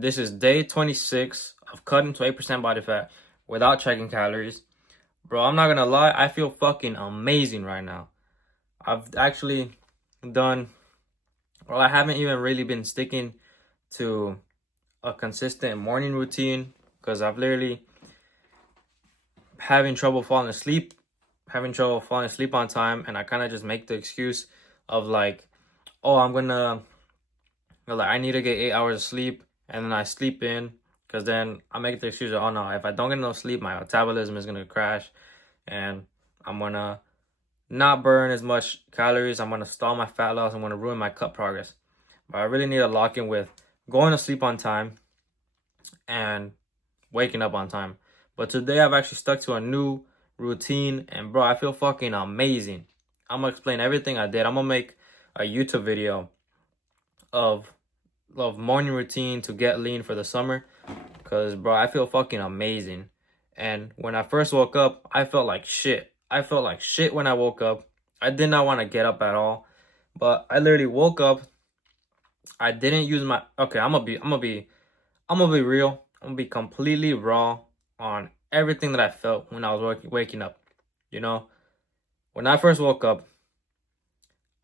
This is day 26 of cutting to 8% body fat without checking calories. Bro, I'm not gonna lie, I feel fucking amazing right now. I've actually done, well, I haven't even really been sticking to a consistent morning routine because I've literally having trouble falling asleep, on time, and I kind of just make the excuse of like, oh, I need to get 8 hours of sleep, and then I sleep in, because then I make the excuse of, oh no, if I don't get enough sleep, my metabolism is gonna crash, and I'm gonna not burn as much calories. I'm gonna stall my fat loss. I'm gonna ruin my cut progress. But I really need to lock in with going to sleep on time and waking up on time. But today I've actually stuck to a new routine, and bro, I feel fucking amazing. I'm gonna explain everything I did. I'm gonna make a YouTube video of morning routine to get lean for the summer, because bro, I feel fucking amazing. And when I first woke up, I felt like shit. I felt like shit when I woke up. I did not want to get up at all, but I literally woke up. I didn't use my, okay, I'm gonna be real. I'm gonna be completely raw on everything that I felt when I was waking up. You know, when I first woke up,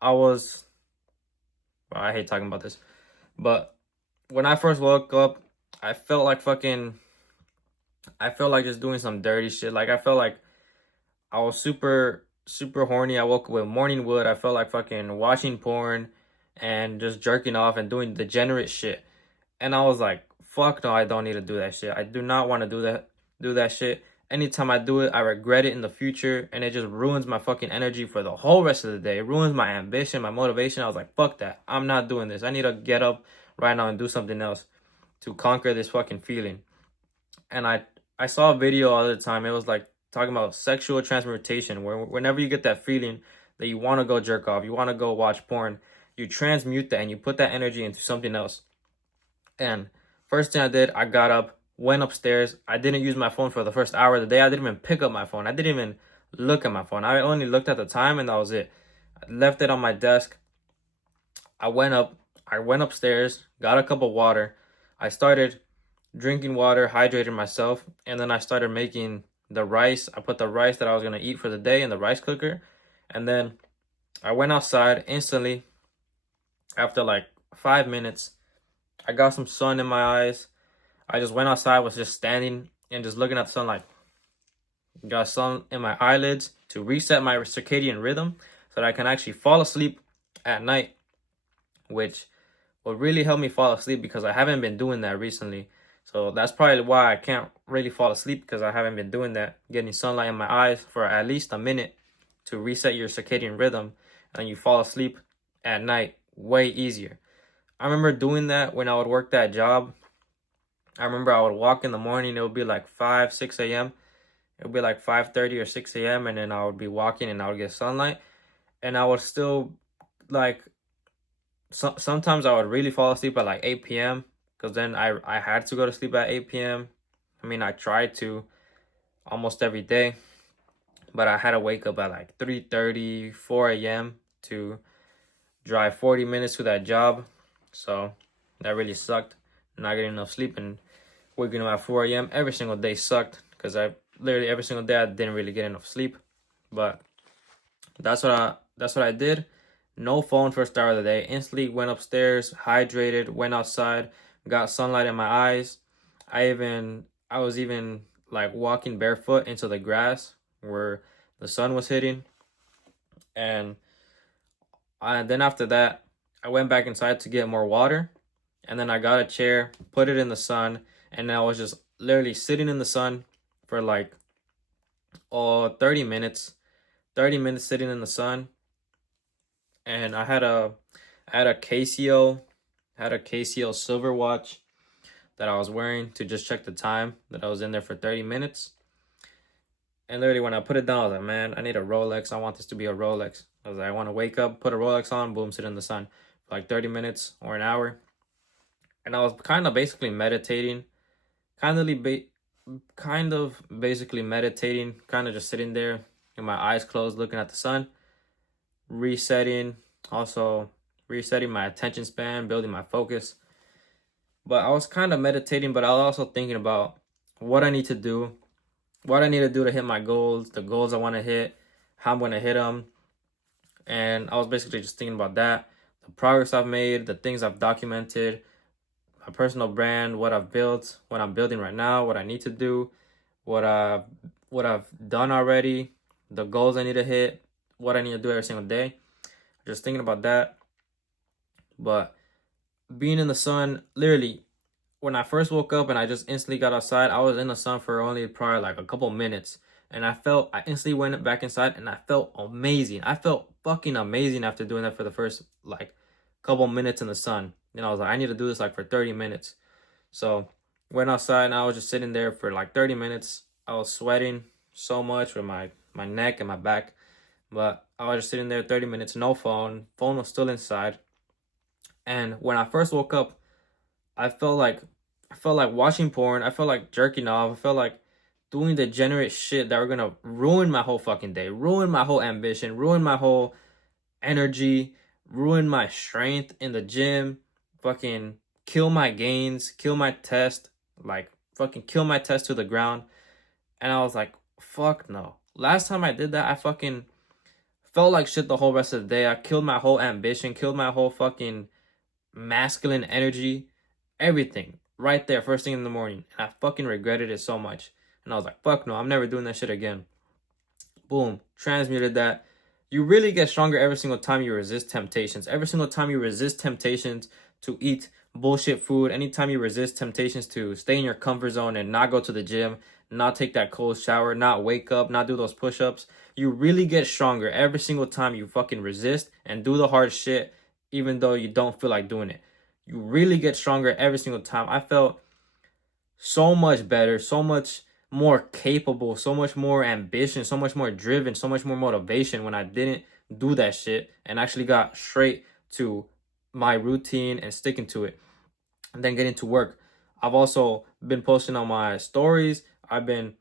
I was, well, I hate talking about this, but when I first woke up, I felt like I felt like just doing some dirty shit. Like, I felt like I was super horny. I woke up with morning wood. I felt like fucking watching porn and just jerking off and doing degenerate shit. And I was like, fuck no, I don't need to do that shit. I do not want to do that shit. Anytime I do it, I regret it in the future, and it just ruins my fucking energy for the whole rest of the day. It ruins my ambition, my motivation. I was like, fuck that. I'm not doing this. I need to get up right now and do something else to conquer this fucking feeling. And I saw a video all the time. It was like talking about sexual transmutation, where whenever you get that feeling that you want to go jerk off, you want to go watch porn, you transmute that and you put that energy into something else. And first thing I did, I got up, went upstairs. I didn't use my phone for the first hour of the day. I didn't even pick up my phone. I didn't even look at my phone. I only looked at the time, and that was it. I left it on my desk. I went upstairs, got a cup of water. I started drinking water, hydrated myself, and then I started making the rice. I put the rice that I was gonna eat for the day in the rice cooker, and then I went outside instantly. After like 5 minutes, I got some sun in my eyes. I just went outside, was just standing and just looking at the sunlight. Got sun in my eyelids to reset my circadian rhythm so that I can actually fall asleep at night, which will really help me fall asleep because I haven't been doing that recently. So that's probably why I can't really fall asleep, because I haven't been doing that, getting sunlight in my eyes for at least a minute to reset your circadian rhythm, and you fall asleep at night way easier. I remember doing that when I would work that job. I remember I would walk in the morning, it would be like 5, 6 a.m. It would be like 5:30 or 6 a.m. And then I would be walking and I would get sunlight. And I would still, like, sometimes I would really fall asleep at like 8 p.m. because then I had to go to sleep at 8 p.m. I mean, I tried to almost every day, but I had to wake up at like 3:30, 4 a.m. to drive 40 minutes to that job. So that really sucked. Not getting enough sleep and waking up at 4 a.m. every single day sucked, because I literally every single day I didn't really get enough sleep. But that's what I did. No phone first hour of the day. Instantly went upstairs, hydrated, went outside, got sunlight in my eyes. I was even like walking barefoot into the grass where the sun was hitting. And then after that, I went back inside to get more water. And then I got a chair, put it in the sun, and I was just literally sitting in the sun for like 30 minutes. 30 minutes sitting in the sun. And I had a Casio, silver watch that I was wearing to just check the time that I was in there for 30 minutes. And literally when I put it down, I was like, man, I need a Rolex. I want this to be a Rolex. I was like, I want to wake up, put a Rolex on, boom, sit in the sun for like 30 minutes or an hour. And I was kind of basically meditating, kind of basically meditating, kind of just sitting there with my eyes closed, looking at the sun, resetting my attention span, building my focus. But I was kind of meditating, but I was also thinking about what I need to do, what I need to do to hit my goals, the goals I want to hit, how I'm going to hit them. And I was basically just thinking about that, the progress I've made, the things I've documented, my personal brand, what I've built, what I'm building right now, what I need to do, what I've what I've done already, the goals I need to hit, what I need to do every single day. Just thinking about that. But being in the sun, literally, when I first woke up and I just instantly got outside, I was in the sun for only probably like a couple minutes. And I instantly went back inside and I felt amazing. I felt fucking amazing after doing that for the first like couple minutes in the sun. And I was like, I need to do this like for 30 minutes. So went outside and I was just sitting there for like 30 minutes. I was sweating so much with my neck and my back. But I was just sitting there 30 minutes, no phone. Phone was still inside. And when I first woke up, I felt like I felt like watching porn. I felt like jerking off. I felt like doing degenerate shit that were gonna ruin my whole fucking day, ruin my whole ambition, ruin my whole energy, ruin my strength in the gym, fucking kill my gains, kill my test, like fucking kill my test to the ground. And I was like, fuck no. Last time I did that, I fucking felt like shit the whole rest of the day. I killed my whole ambition, killed my whole fucking masculine energy, everything right there first thing in the morning. And I fucking regretted it so much. And I was like, fuck no, I'm never doing that shit again. Boom, transmuted that. You really get stronger every single time you resist temptations. Every single time you resist temptations to eat bullshit food, anytime you resist temptations to stay in your comfort zone and not go to the gym, not take that cold shower, not wake up, not do those push-ups, you really get stronger every single time you fucking resist and do the hard shit even though you don't feel like doing it. You really get stronger every single time. I felt so much better, so much more capable, so much more ambition, so much more driven, so much more motivation when I didn't do that shit and actually got straight to my routine and sticking to it and then getting to work. I've also been posting on my stories. I've been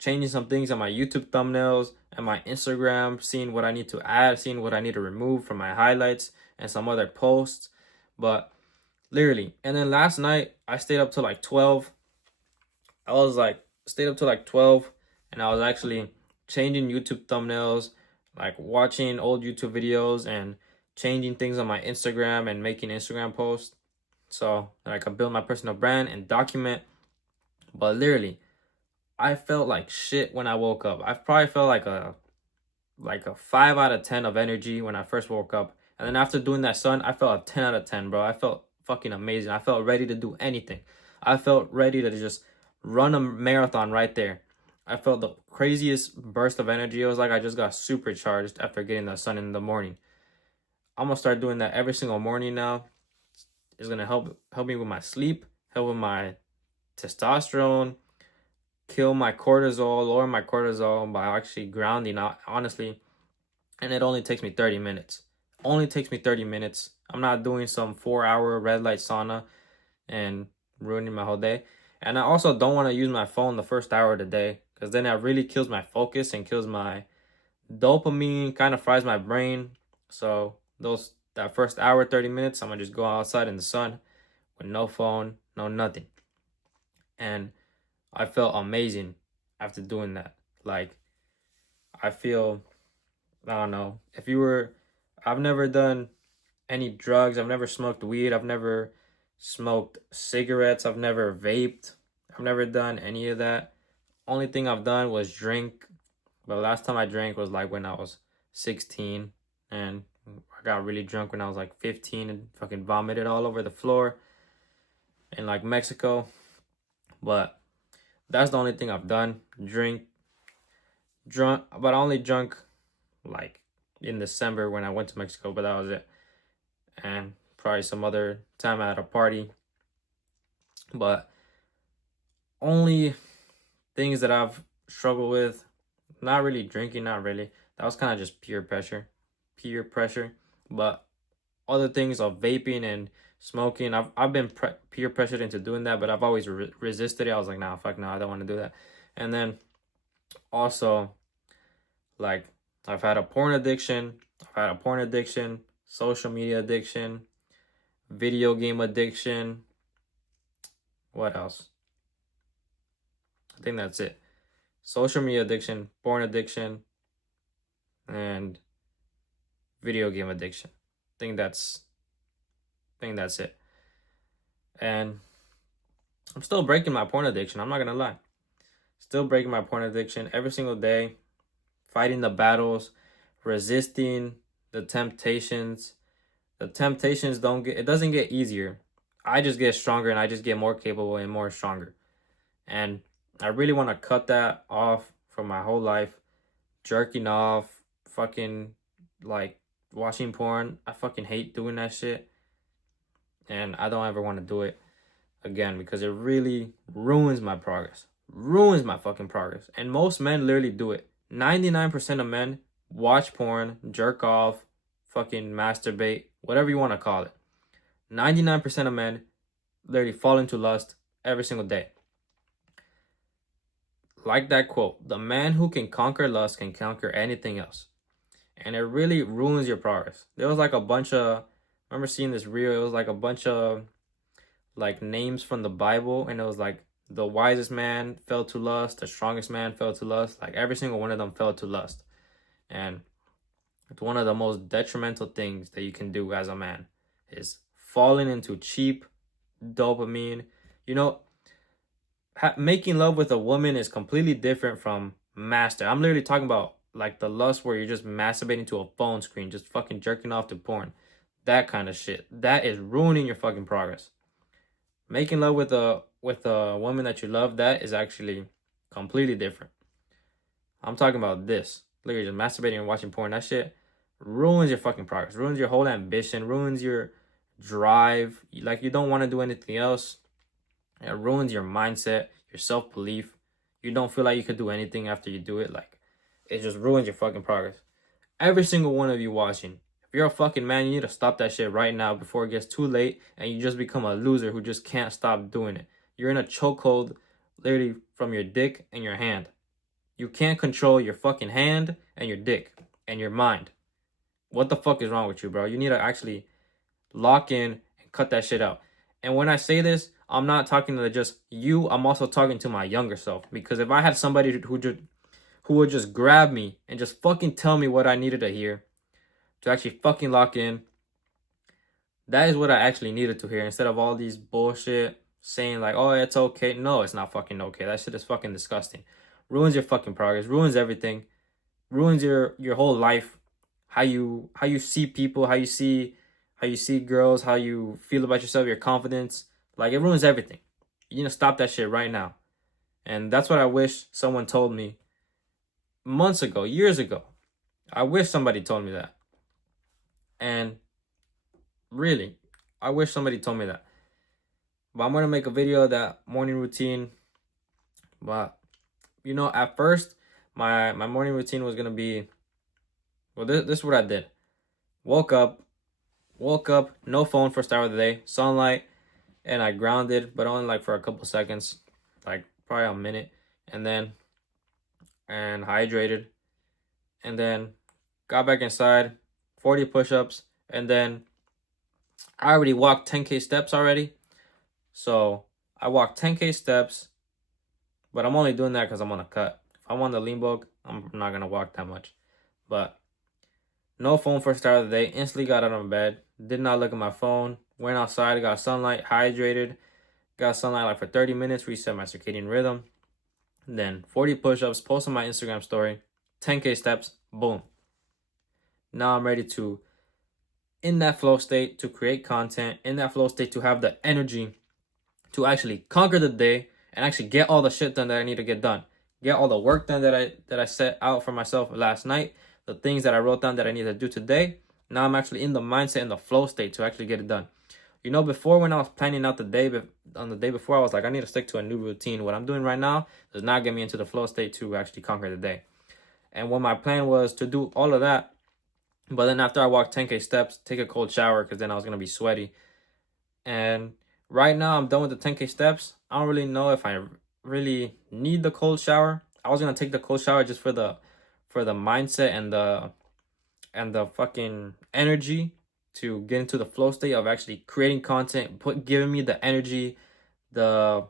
changing some things on my YouTube thumbnails and my Instagram, seeing what I need to add, seeing what I need to remove from my highlights and some other posts. But literally, and then last night I stayed up till like 12. I was like stayed up till like 12 and I was actually changing YouTube thumbnails, like watching old YouTube videos and changing things on my Instagram and making Instagram posts so that I could build my personal brand and document. But literally, I felt like shit when I woke up. I probably felt like a 5 out of 10 of energy when I first woke up. And then after doing that sun, I felt a 10 out of 10, bro. I felt fucking amazing. I felt ready to do anything. I felt ready to just run a marathon right there. I felt the craziest burst of energy. It was like I just got supercharged after getting that sun in the morning. I'm gonna start doing that every single morning now. It's gonna help me with my sleep, help with my testosterone, kill my cortisol, lower my cortisol by actually grounding out, honestly. And it only takes me 30 minutes. Only takes me 30 minutes. I'm not doing some 4-hour red light sauna and ruining my whole day. And I also don't want to use my phone the first hour of the day because then it really kills my focus and kills my dopamine, kind of fries my brain. So that first hour, 30 minutes, I'm gonna just go outside in the sun with no phone, no nothing. And I felt amazing after doing that. Like, I feel, I don't know. I've never done any drugs. I've never smoked weed. I've never smoked cigarettes. I've never vaped. I've never done any of that. Only thing I've done was drink. But last time I drank was like when I was 16. And I got really drunk when I was like 15 and fucking vomited all over the floor in like Mexico. But that's the only thing I've done. Drunk, but I only drunk like in December when I went to Mexico, but that was it. And probably some other time at a party. But only things that I've struggled with, not really drinking, not really. That was kind of just peer pressure. Peer pressure. But other things of vaping and smoking, I've been peer pressured into doing that, but I've always resisted it. I was like, nah, fuck no, I don't want to do that. And then also, like, I've had a porn addiction. Social media addiction, video game addiction, What else? I think that's it. Social media addiction, porn addiction, and video game addiction. I think that's it. And I'm still breaking my porn addiction. I'm not gonna lie. Still breaking my porn addiction every single day, fighting the battles, resisting the temptations. The temptations it doesn't get easier. I just get stronger and I just get more capable and more stronger. And I really want to cut that off from my whole life. Jerking off, fucking like watching porn. I fucking hate doing that shit. And I don't ever want to do it again because it really ruins my progress. Ruins my fucking progress. And most men literally do it. 99% of men watch porn, jerk off, fucking masturbate, whatever you want to call it. 99% of men literally fall into lust every single day. Like that quote, the man who can conquer lust can conquer anything else. And it really ruins your progress. There was like a bunch of, I remember seeing this reel, it was like a bunch of like names from the Bible, and it was like the wisest man fell to lust, the strongest man fell to lust, like every single one of them fell to lust. And it's one of the most detrimental things that you can do as a man is falling into cheap dopamine. You know, making love with a woman is completely different from master. I'm literally talking about like the lust where you're just masturbating to a phone screen, just fucking jerking off to porn. That kind of shit. That is ruining your fucking progress. Making love with a woman that you love, that is actually completely different. I'm talking about this. Literally just masturbating and watching porn. That shit ruins your fucking progress. Ruins your whole ambition. Ruins your drive. Like you don't want to do anything else. It ruins your mindset, your self-belief. You don't feel like you could do anything after you do it. Like, it just ruins your fucking progress. Every single one of you watching, if you're a fucking man, you need to stop that shit right now before it gets too late and you just become a loser who just can't stop doing it. You're in a chokehold literally from your dick and your hand. You can't control your fucking hand and your dick and your mind. What the fuck is wrong with you, bro? You need to actually lock in and cut that shit out. And when I say this, I'm not talking to just you. I'm also talking to my younger self. Because if I had somebody who would just grab me and just fucking tell me what I needed to hear to actually fucking lock in, that is what I actually needed to hear. Instead of all these bullshit saying like, oh, it's okay. No, it's not fucking okay. That shit is fucking disgusting. Ruins your fucking progress. Ruins everything. Ruins your whole life. How you see people. How you see girls. How you feel about yourself. Your confidence. Like, it ruins everything. You need to stop that shit right now. And that's what I wish someone told me months ago, years ago. I wish somebody told me that. And really, I wish somebody told me that. But I'm going to make a video of that morning routine. But, you know, at first, my morning routine was going to be, well, this is what I did. Woke up, no phone first hour of the day, sunlight, and I grounded, but only like for a couple seconds, like probably a minute, and hydrated, and then got back inside, 40 push-ups, and then I already walked 10K steps already. So I walked 10K steps, but I'm only doing that because I'm on a cut. If I'm on the lean bulk, I'm not going to walk that much. But no phone first hour of the day, instantly got out of bed, did not look at my phone, went outside, got sunlight, hydrated, got sunlight like for 30 minutes, reset my circadian rhythm. Then 40 push-ups, post on my Instagram story, 10K steps, boom. Now I'm ready to, in that flow state, to create content, in that flow state to have the energy to actually conquer the day and actually get all the shit done that I need to get done. Get all the work done that I set out for myself last night, the things that I wrote down that I need to do today. Now I'm actually in the mindset and the flow state to actually get it done. You know, before when I was planning out the day, on the day before, I was like, I need to stick to a new routine. What I'm doing right now does not get me into the flow state to actually conquer the day. And when my plan was to do all of that, but then after I walked 10K steps, take a cold shower because then I was going to be sweaty. And right now I'm done with the 10K steps. I don't really know if I really need the cold shower. I was going to take the cold shower just for the mindset and the fucking energy to get into the flow state of actually creating content, giving me the energy the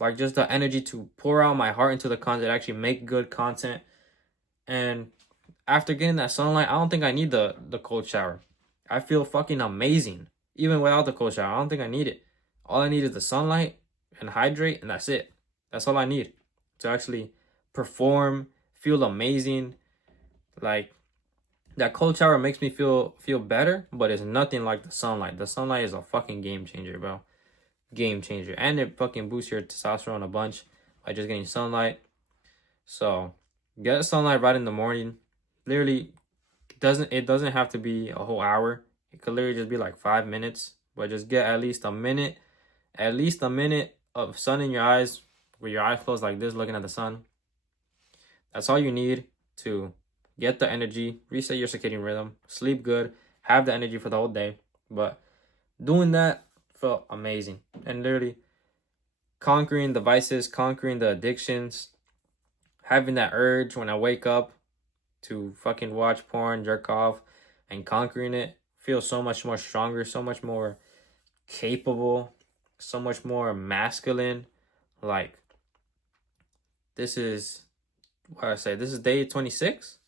like just the energy to pour out my heart into the content, actually make good content. And after getting that sunlight, I don't think I need the cold shower. I feel fucking amazing even without the cold shower. I don't think I need it. All I need is the sunlight and hydrate, and that's it. That's all I need to actually perform, feel amazing. Like that cold shower makes me feel better, but it's nothing like the sunlight. The sunlight is a fucking game changer, bro. Game changer. And it fucking boosts your testosterone a bunch by just getting sunlight. So get sunlight right in the morning. Literally doesn't have to be a whole hour. It could literally just be like 5 minutes. But just get at least a minute of sun in your eyes with your eyes closed like this, looking at the sun. That's all you need to get the energy, reset your circadian rhythm, sleep good, have the energy for the whole day. But doing that felt amazing. And literally conquering the vices, conquering the addictions, having that urge when I wake up to fucking watch porn, jerk off, and conquering it feels so much more stronger, so much more capable, so much more masculine. Like, this is what I say. This is day 26.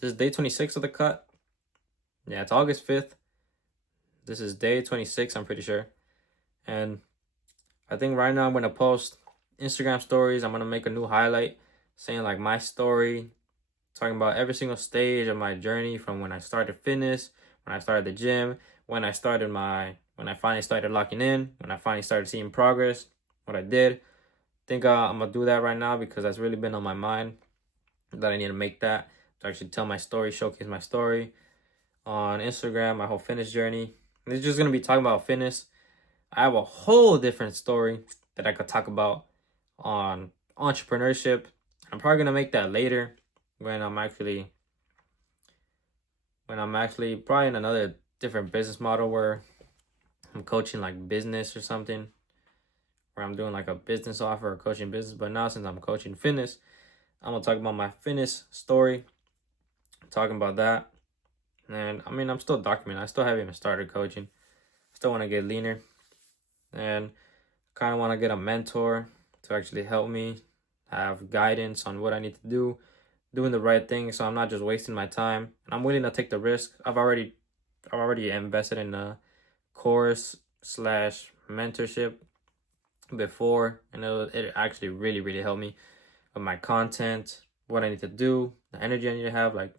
This is day 26 of the cut. Yeah, it's August 5th. This is day 26, I'm pretty sure. And I think right now I'm going to post Instagram stories. I'm going to make a new highlight saying like my story, talking about every single stage of my journey from when I started fitness, when I started the gym, when I finally started locking in, when I finally started seeing progress, what I did. I think I'm going to do that right now because that's really been on my mind, that I need to make that, to actually tell my story, showcase my story on Instagram, my whole fitness journey. And it's just going to be talking about fitness. I have a whole different story that I could talk about on entrepreneurship. I'm probably going to make that later when I'm actually probably in another different business model where I'm coaching like business or something, where I'm doing like a business offer or coaching business. But now since I'm coaching fitness, I'm going to talk about my fitness story, talking about that. And I mean, I'm still documenting. I still haven't even started coaching. Still want to get leaner and kind of want to get a mentor to actually help me have guidance on what I need to do, doing the right thing, so I'm not just wasting my time. And I'm willing to take the risk. I've already invested in a course slash mentorship before, and it actually really helped me with my content, what I need to do, the energy I need to have, like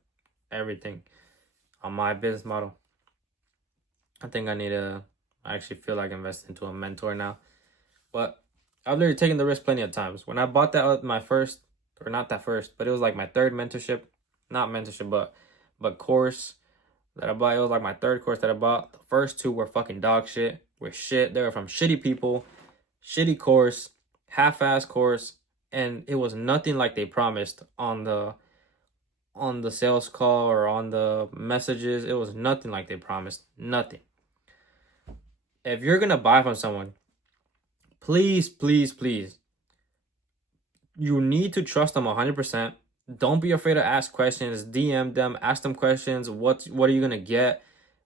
everything on my business model. I think I actually feel like investing into a mentor now. But I've literally taken the risk plenty of times. When I bought that, my first, or not that first, but it was like my third mentorship, not mentorship, but course that I bought. It was like my third course that I bought. The first two were fucking dog shit. Were shit. They were from shitty people, shitty course, half-ass course, and it was nothing like they promised on the sales call or on the messages. It was nothing like they promised. Nothing. If you're gonna buy from someone, please, you need to trust them 100%. Don't be afraid to ask questions. DM them, ask them questions. What are you gonna get?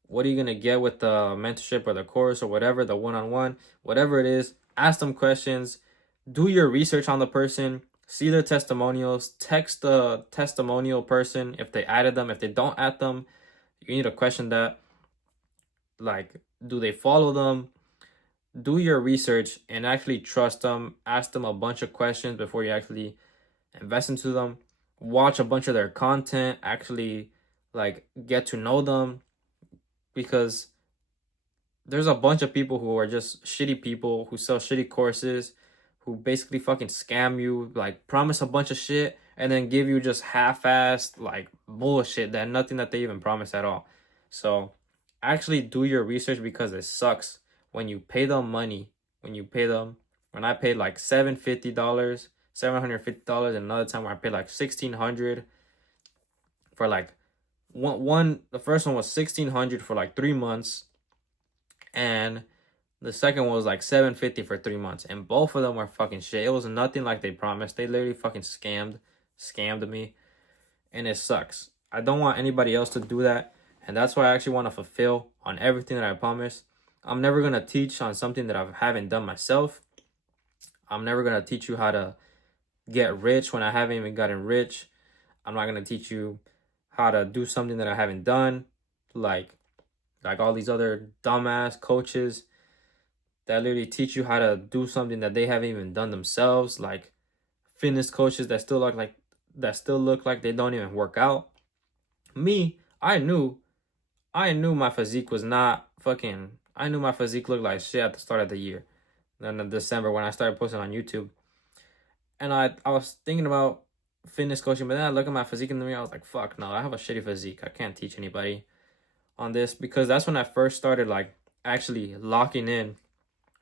What are you gonna get with the mentorship or the course or whatever, the one-on-one, whatever it is? Ask them questions. Do your research on the person. See their testimonials. Text the testimonial person if they added them. If they don't add them, you need to question that. Like, do they follow them? Do your research and actually trust them. Ask them a bunch of questions before you actually invest into them. Watch a bunch of their content. Actually, like, get to know them, because there's a bunch of people who are just shitty people who sell shitty courses, who basically fucking scam you, like promise a bunch of shit and then give you just half-assed like bullshit, that nothing that they even promise at all. So actually do your research, because it sucks when you pay them money. When I paid like $750, $750, and another time where I paid like $1,600 for like one the first one was $1,600 for like 3 months, and the second one was like $750 for 3 months, and both of them were fucking shit. It was nothing like they promised. They literally fucking scammed me, and it sucks. I don't want anybody else to do that, and that's why I actually want to fulfill on everything that I promised. I'm never gonna teach on something that I haven't done myself. I'm never gonna teach you how to get rich when I haven't even gotten rich. I'm not gonna teach you how to do something that I haven't done. Like all these other dumbass coaches that literally teach you how to do something that they haven't even done themselves. Like fitness coaches that still look like they don't even work out. Me, I knew my physique was not fucking. I knew my physique looked like shit at the start of the year. Then in December when I started posting on YouTube, and I was thinking about fitness coaching, but then I look at my physique in the mirror. I was like, fuck no, I have a shitty physique. I can't teach anybody on this, because that's when I first started like actually locking in.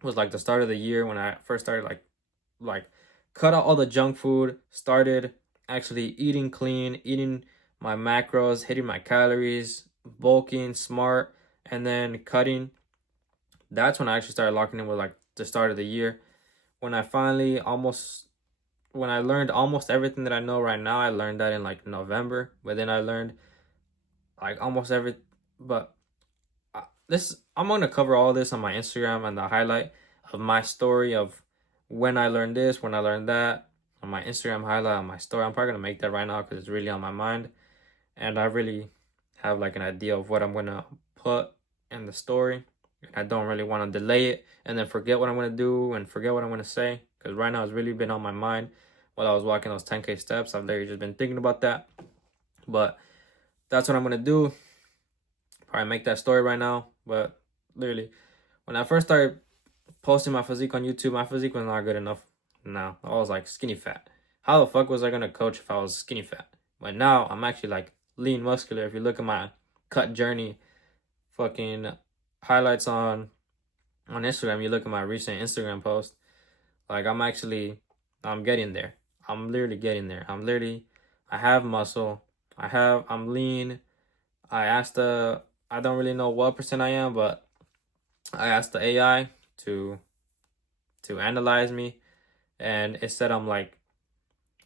Was like the start of the year when I first started like cut out all the junk food, started actually eating clean, eating my macros, hitting my calories, bulking smart, and then cutting. That's when I actually started locking in with like the start of the year. When I finally almost when I learned almost everything that I know right now, I learned that in like November. But then I learned like almost every but this I'm gonna cover all this on my Instagram and the highlight of my story of when I learned this, when I learned that, on my Instagram highlight on my story. I'm probably gonna make that right now because it's really on my mind, and I really have like an idea of what I'm gonna put in the story. I don't really want to delay it and then forget what I'm gonna do and forget what I'm gonna say, because right now it's really been on my mind while I was walking those 10K steps. I've literally just been thinking about that, but that's what I'm gonna do. Probably make that story right now, but literally when I first started posting my physique on YouTube, my physique was not good enough. No, I was like skinny fat. How the fuck was I gonna coach if I was skinny fat? But now I'm actually like lean muscular. If you look at my cut journey fucking highlights on Instagram, you look at my recent Instagram post, like I'm getting there. I'm literally getting there. I have muscle. I'm lean. I asked the I don't really know what percent I am, but I asked the AI to analyze me, and it said I'm like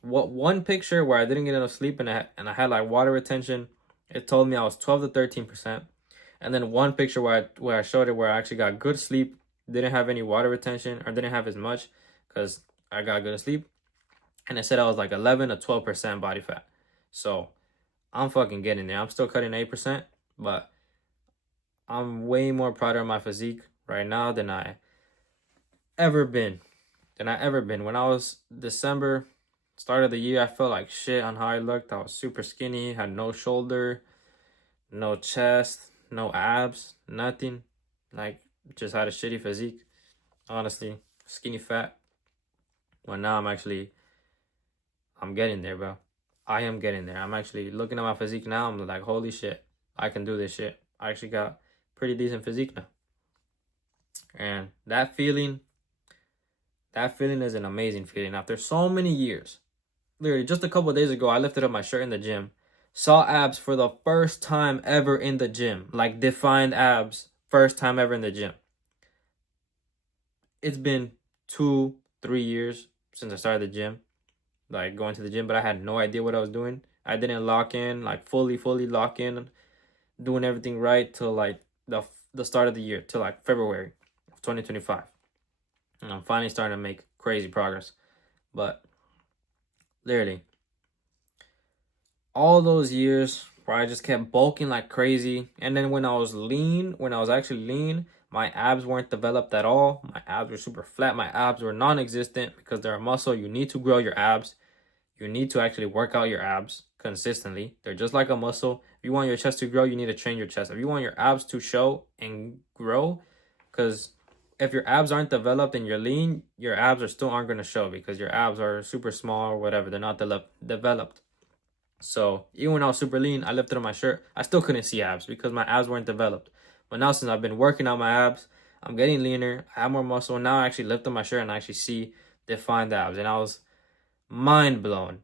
what one picture where I didn't get enough sleep and I had like water retention, it told me I was 12 to 13%. And then one picture where I showed it where I actually got good sleep, didn't have any water retention or didn't have as much because I got good sleep, and it said I was like 11 to 12% body fat. So I'm fucking getting there. I'm still cutting 8%, but I'm way more proud of my physique right now than I ever been. When I was December, start of the year, I felt like shit on how I looked. I was super skinny, had no shoulder, no chest, no abs, nothing. Like, just had a shitty physique. Honestly, skinny fat. But now I'm getting there, bro. I am getting there. I'm actually looking at my physique now. I'm like, holy shit, I can do this shit. I actually got pretty decent physique now. And that feeling is an amazing feeling. After so many years, literally just a couple of days ago, I lifted up my shirt in the gym, saw abs for the first time ever in the gym, like defined abs, first time ever in the gym. It's been 2-3 years since I started the gym, like going to the gym, but I had no idea what I was doing. I didn't lock in, like fully lock in, doing everything right till like the start of the year, till like February of 2025. And I'm finally starting to make crazy progress. But literally, all those years where I just kept bulking like crazy, and then when I was actually lean, my abs weren't developed at all. My abs were super flat. My abs were non-existent because they're a muscle. You need to grow your abs. You need to actually work out your abs consistently. They're just like a muscle. If you want your chest to grow, you need to train your chest. If you want your abs to show and grow, because if your abs aren't developed and you're lean, your abs aren't going to show because your abs are super small or whatever. They're not developed. So even when I was super lean, I lifted up my shirt, I still couldn't see abs because my abs weren't developed. But now since I've been working on my abs, I'm getting leaner, I have more muscle. Now I actually lift up my shirt and I actually see defined abs. And I was mind blown.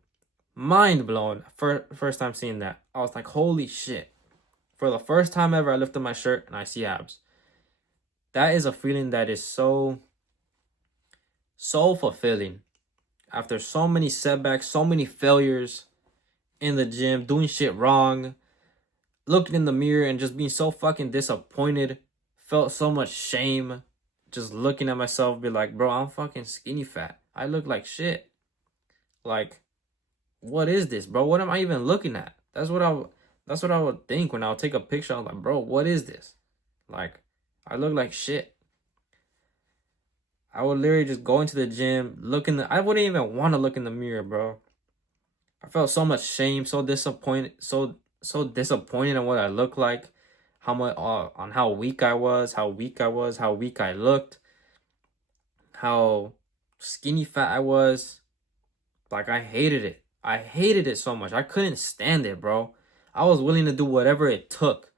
First time seeing that. I was like, holy shit. For the first time ever, I lift up my shirt and I see abs. That is a feeling that is so fulfilling. After so many setbacks, so many failures in the gym, doing shit wrong, looking in the mirror and just being so fucking disappointed, felt so much shame just looking at myself, be like, bro, I'm fucking skinny fat. I look like shit. Like, what is this, bro? What am I even looking at? That's what I would think when I would take a picture. I'm like, bro, what is this? Like, I look like shit. I would literally just go into the gym, I wouldn't even want to look in the mirror, bro. I felt so much shame, so disappointed, so disappointed in what I looked like, how much on how weak I was, how weak I was, how weak I looked, how skinny fat I was. Like, I hated it. I hated it so much. I couldn't stand it, bro. I was willing to do whatever it took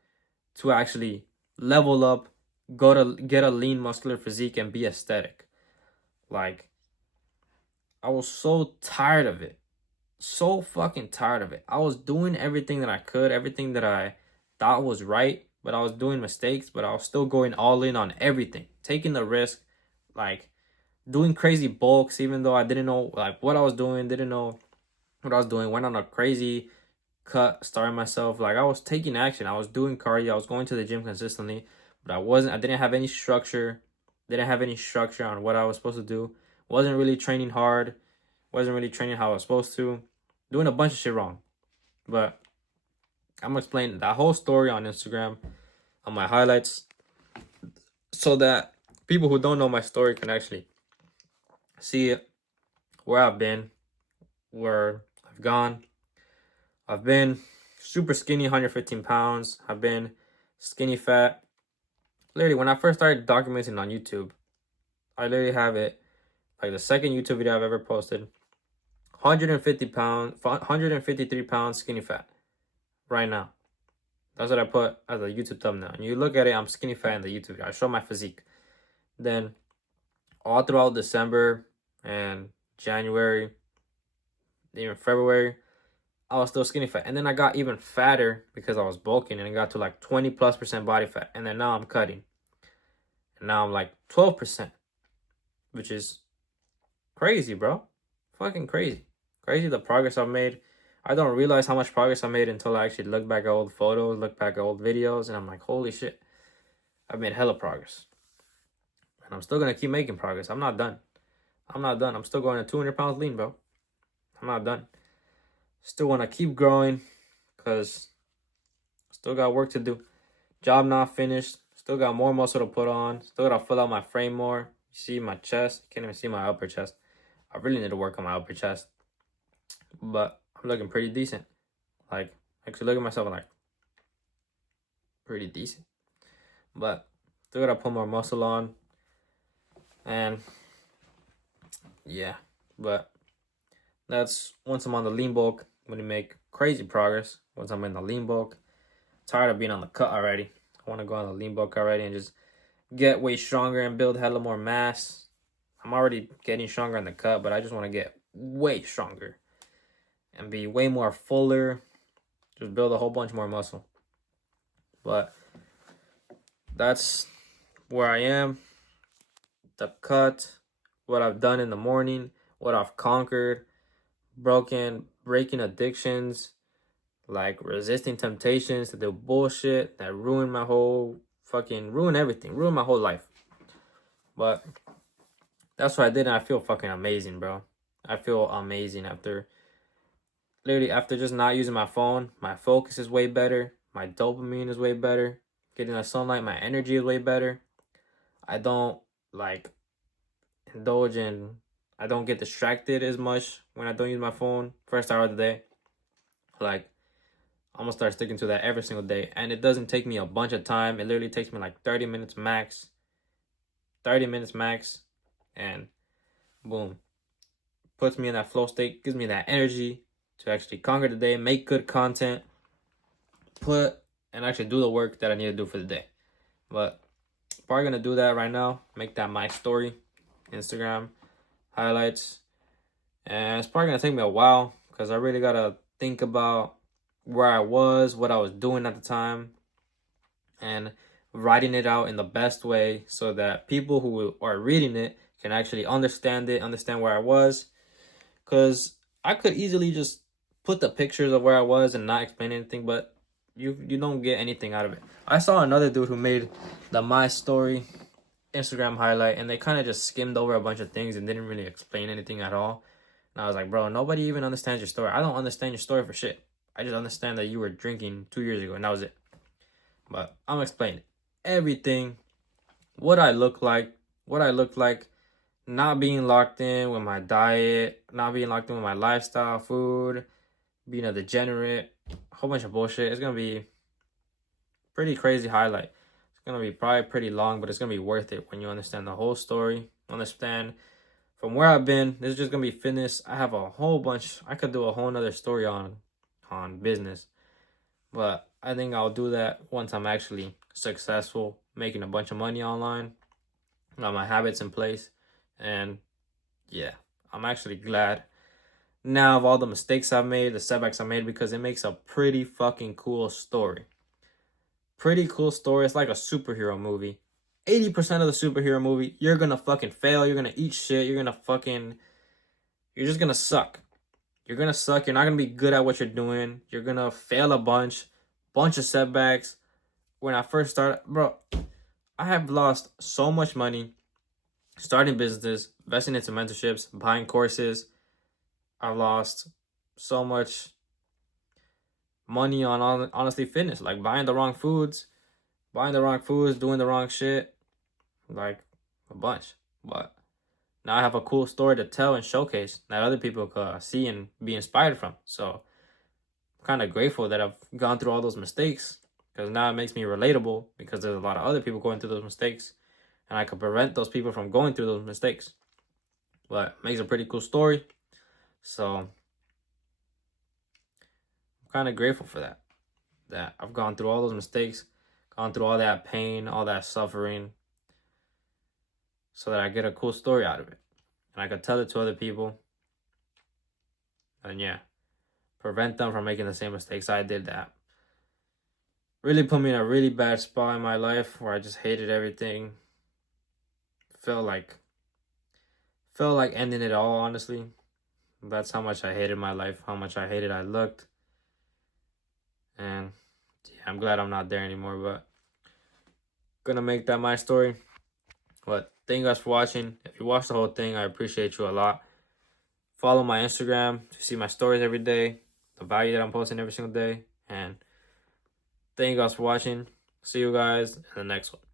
to actually level up, go to get a lean muscular physique and be aesthetic. Like, I was so tired of it. So fucking tired of it. I was doing everything that I could, everything that I thought was right, but I was doing mistakes, but I was still going all in on everything, taking the risk, like doing crazy bulks, even though I didn't know like what I was doing, didn't know what I was doing, went on a crazy cut, starting myself. Like, I was taking action. I was doing cardio. I was going to the gym consistently, but I didn't have any structure. Didn't have any structure on what I was supposed to do. Wasn't really training hard. Wasn't really training how I was supposed to. Doing a bunch of shit wrong. But I'm gonna explain that whole story on Instagram, on my highlights, so that people who don't know my story can actually see it, where I've been, where I've gone. I've been super skinny, 115 pounds. I've been skinny fat. Literally, when I first started documenting on YouTube, I literally have it, like the second YouTube video I've ever posted, 150 pounds, 153 pounds skinny fat right now. That's what I put as a YouTube thumbnail. And you look at it, I'm skinny fat in the YouTube video. I show my physique. Then all throughout December and January, even February, I was still skinny fat. And then I got even fatter because I was bulking, and it got to like 20+% body fat. And then now I'm cutting. And now I'm like 12%, which is crazy, bro. Fucking crazy. Crazy the progress I've made. I don't realize how much progress I made until I actually look back at old photos, look back at old videos, and I'm like, holy shit. I've made hella progress. And I'm still going to keep making progress. I'm not done. I'm not done. I'm still going to 200 pounds lean, bro. I'm not done. Still want to keep growing because still got work to do. Job not finished. Still got more muscle to put on. Still got to fill out my frame more. You see my chest. You can't even see my upper chest. I really need to work on my upper chest. But I'm looking pretty decent. Like, actually look at myself and like, pretty decent. But still got to put more muscle on. And yeah, but that's once I'm on the lean bulk, I'm going to make crazy progress. Once I'm in the lean bulk, tired of being on the cut already. I want to go on the lean bulk already and just get way stronger and build hella more mass. I'm already getting stronger in the cut, but I just want to get way stronger and be way more fuller. Just build a whole bunch more muscle. But that's where I am. The cut, what I've done in the morning, what I've conquered, breaking addictions, like resisting temptations to do bullshit that ruin my whole ruin everything, ruin my whole life. But that's what I did, and I feel fucking amazing, bro. I feel amazing after just not using my phone. My focus is way better. My dopamine is way better. Getting the sunlight, my energy is way better. I don't like indulge in, I don't get distracted as much when I don't use my phone first hour of the day. Like, I'm gonna start sticking to that every single day. And it doesn't take me a bunch of time. It literally takes me like 30 minutes max. 30 minutes max. And boom. Puts me in that flow state, gives me that energy to actually conquer the day, make good content, and actually do the work that I need to do for the day. But probably gonna do that right now. Make that my story, Instagram highlights. And it's probably gonna take me a while because I really gotta think about where I was, what I was doing at the time, and writing it out in the best way so that people who are reading it can actually understand where I was. Because I could easily just put the pictures of where I was and not explain anything, but you don't get anything out of it. I saw another dude who made the My Story Instagram highlight, and they kind of just skimmed over a bunch of things and didn't really explain anything at all. And I was like, bro, nobody even understands your story. I don't understand your story for shit. I just understand that you were drinking 2 years ago, and that was it. But I'm explaining everything, what I look like, not being locked in with my diet, not being locked in with my lifestyle, food, being a degenerate, a whole bunch of bullshit. It's gonna be pretty crazy highlight. It's gonna be probably pretty long, but it's gonna be worth it when you understand the whole story. Understand from where I've been. This is just gonna be fitness. I have a whole bunch. I could do a whole nother story on business, but I think I'll do that once I'm actually successful, making a bunch of money online, got my habits in place, and yeah, I'm actually glad now of all the mistakes I've made, the setbacks I made, because it makes a pretty fucking cool story. Pretty cool story. It's like a superhero movie. 80% of the superhero movie, you're gonna fucking fail. You're gonna eat shit. You're just gonna suck. You're gonna suck. You're not gonna be good at what you're doing. You're gonna fail a bunch of setbacks. When I first started, bro, I have lost so much money starting businesses, investing into mentorships, buying courses. I've lost so much money on honestly fitness, like buying the wrong foods, doing the wrong shit, like a bunch. But now I have a cool story to tell and showcase that other people could see and be inspired from. So I'm kind of grateful that I've gone through all those mistakes, because now it makes me relatable, because there's a lot of other people going through those mistakes, and I could prevent those people from going through those mistakes. But it makes a pretty cool story. So I'm kind of grateful for that. That I've gone through all those mistakes, gone through all that pain, all that suffering, so that I get a cool story out of it. And I could tell it to other people. And yeah, prevent them from making the same mistakes I did. That really put me in a really bad spot in my life where I just hated everything. Felt like ending it all, honestly. That's how much I hated my life, how much I hated I looked. And yeah, I'm glad I'm not there anymore, but gonna make that my story. But thank you guys for watching. If you watched the whole thing, I appreciate you a lot. Follow my Instagram to see my stories every day, the value that I'm posting every single day. And thank you guys for watching. See you guys in the next one.